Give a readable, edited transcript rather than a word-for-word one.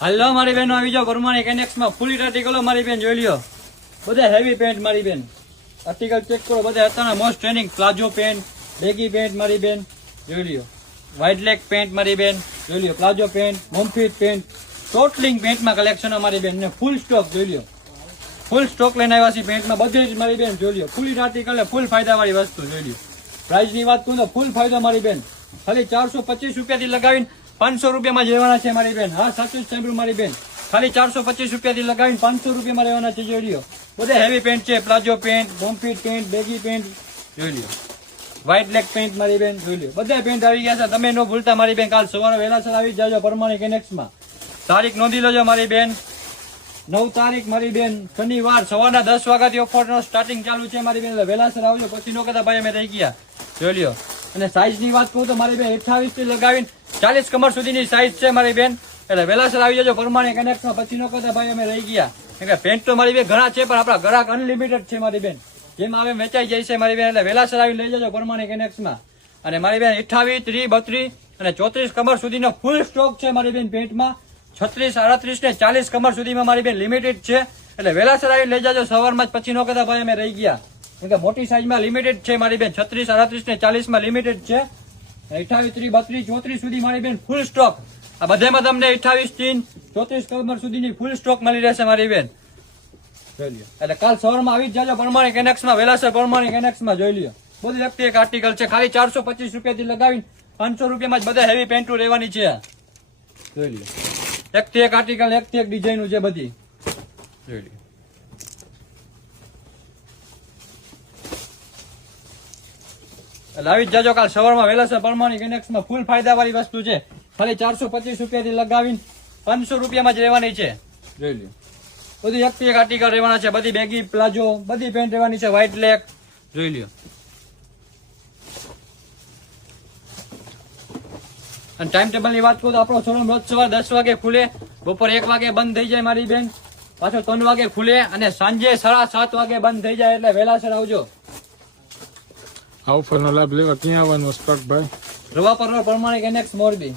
હાલો મારી બેનો આવી જાઓ પરમાણિક એનેક્સમાં ફૂલ આર્ટિકલો મારી બેન જોઈ લ્યો. બધા હેવી પેન્ટ મારી બેન. આર્ટિકલ ચેક કરો બધા અત્યારના most trending palazzo pant, baggy pant મારી બેન જોઈ લ્યો. વ્હાઇટ લેગ પેન્ટ મારી બેન જોઈ લ્યો. પ્લાઝો પેન્ટ, મોમફિટ પેન્ટ, ટોટલિંગ પેન્ટમાં કલેક્શન મારી બેન ને ફૂલ સ્ટોક જોઈ લ્યો. ફૂલ સ્ટોક લઈને આવ્યા છે પેન્ટમાં બધી જ મારી બેન જોઈ લ્યો. ફૂલ આર્ટિકલ ને ફૂલ ફાયદાવાળી વસ્તુ જોઈ લ્યો. પ્રાઇસની વાત કરું તો ફૂલ ફાયદો મારી બેન. ખાલી 425 રૂપિયાથી લગાવીને 500 રૂપિયામાં જ રહેવાના છે મારી બેન. હા સાચું જ સાંભળ્યું મારી બેન. ખાલી 425 રૂપિયાથી લગાવીને 500 રૂપિયામાં રહેવાના છે જોઈ લ્યો. બધા હેવી પેન્ટ છે. Palazzo pant, mom fit pant, baggy pant જોઈ લ્યો. વ્હાઇટ લેગ પેન્ટ મારી બેન જોઈ લ્યો. બધા પેન્ટ આવી ગયા છે. તમે ન ભૂલતા મારી બેન. કાલ સવારે વહેલાસર આવી જાજો પરમાણિક એનેક્સમાં. તારીખ નોંધી લેજો મારી બેન. 9 તારીખ મારી બેન શનિવાર સવારના 10 વાગ્યાથી ઓફરનો સ્ટાર્ટિંગ ચાલુ છે મારી બેન. એટલે વહેલાસર આવજો. પછી નો કહેતા ભાઈ અમે રહી ગયા જોઈ લ્યો. અને સાઈઝ ની વાત કહું તો મારી બેન 28 થી લગાવીને 40 કમર સુધીની સાઈઝ છે મારી બેન. એટલે વહેલાસર આવી જજો પરમાણિક એનેક્સમાં. પછી નો કહેતા ભાઈ અમે રહી ગયા. કેમ કે પેન્ટ તો મારી બેન ઘણા છે પણ આપણા ગ્રાહક અનલિમિટેડ છે મારી બેન. જેમ આવે વેચાઈ જાય છે મારી બેન. એટલે વહેલાસર આવી લઈ જજો પરમાણિક એનેક્સમાં. અને મારી બેન 28, 30, 32 અને 34 કમર સુધીનો ફૂલ સ્ટોક છે મારી બેન પેન્ટમાં. 36, 38 ને 40 કમર સુધીમાં મારી બેન લિમિટેડ છે. એટલે વહેલાસર આવી લઈ જાજો સવારમાં જ. પછી નો કહેતા ભાઈ અમે રહી ગયા. કેમ કે મોટી સાઈઝમાં લિમિટેડ છે મારી બેન. 36, 38 ને 40 માં લિમિટેડ છે. 28, 30, 32, 34 સુધી મારી બેન ફૂલ સ્ટોક. આ બધામાં તમને 28 થી 34 કમર સુધીની ફૂલ સ્ટોક મળી રહેશે મારી બેન. જોઈ લ્યો. એટલે કાલ સવારમાં આવી જ જાજો પરમાણિક એનેક્સમાં. વહેલાસર પરમાણિક એનેક્સમાં જોઈ લ્યો. બધું એક આર્ટિકલ છે. ખાલી 425 રૂપિયાથી લગાવીને 500 રૂપિયામાં જ બધા હેવી પેન્ટો રહેવાની છે. જોઈ લ્યો. એકથી એક આર્ટિકલ, એકથી એક ડિઝાઇન છે બધી જોઈ લ્યો. એટલે આવી જ જાજો કાલ સવારમાં વહેલાસર પરમાણિક એનેક્સમાં. ફૂલ ફાયદાવાળી વસ્તુ છે. ખાલી 425 રૂપિયાથી લગાવીને 500 રૂપિયામાં જ રહેવાની છે જોઈ લ્યો. બધી એકથી એક આર્ટિકલ રહેવાના છે. બધી બેગી, પ્લાઝો, બધી પેન્ટ રહેવાની છે. વ્હાઇટ લેગ જોઈ લ્યો. અને ટાઈમ ટેબલ ની વાત કરું તો આપણો શોરૂમ રોજ સવાર 10 વાગે ખુલે, બપોર 1 વાગે બંધ થઈ જાય મારી બેન. પાછો 3 વાગે ખુલે અને સાંજે 7:30 વાગે બંધ થઈ જાય. એટલે વહેલાસર આવજો. આ ઓફરનો લાભ લેવા ક્યાં આવવાનો સ્પર્શભાઈ? રવા પર પરમાણિક એનેક્સ મોરબી.